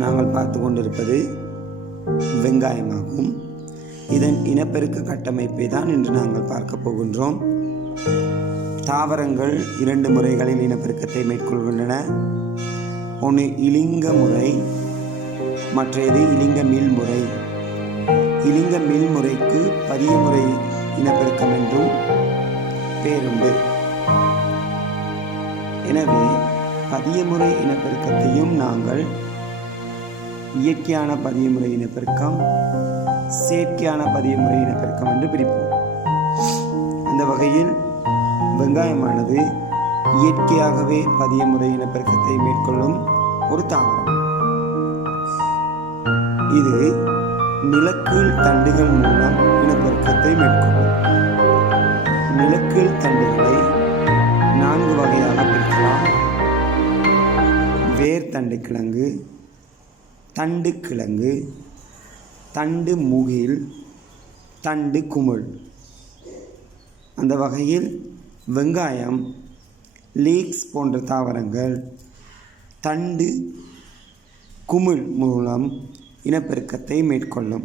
நாங்கள் பார்த்து கொண்டிருப்பது வெங்காயமாகும். இதன் இனப்பெருக்க கட்டமைப்பை தான் இன்று நாங்கள் பார்க்க போகின்றோம். தாவரங்கள் 2 முறைகளில் இனப்பெருக்கத்தை மேற்கொள்கின்றன. ஒன்று இலிங்க முறை, மற்றது இலிங்க மீள்முறை. இலிங்க மீள்முறைக்கு பதிய முறை இனப்பெருக்கம் என்றும் பேருண்டு. எனவே பதியமுறை இனப்பெருக்கத்தையும் நாங்கள் இயற்கையான பதியமுறை இனப்பெருக்கம், செயற்கையான பதியமுறை இனப்பெருக்கம் என்று பிரிப்போம். அந்த வகையில் வெங்காயமானது இயற்கையாகவே பதியமுறை இனப்பெருக்கத்தை மேற்கொள்ளும் ஒரு தாவரம். இது நிலக்கீழ் தண்டுகள் மூலம் இனப்பெருக்கத்தை மேற்கொள்ளும். நிலக்கீழ் தண்டுகளை 4 வகையாக பிரிக்கலாம். வேர் தண்டு கிழங்கு, தண்டு கிழங்கு, தண்டு முகில், தண்டு குமிழ். அந்த வகையில் வெங்காயம், லீக்ஸ் போன்ற தாவரங்கள் தண்டு குமிழ் மூலம் இனப்பெருக்கத்தை மேற்கொள்ளும்.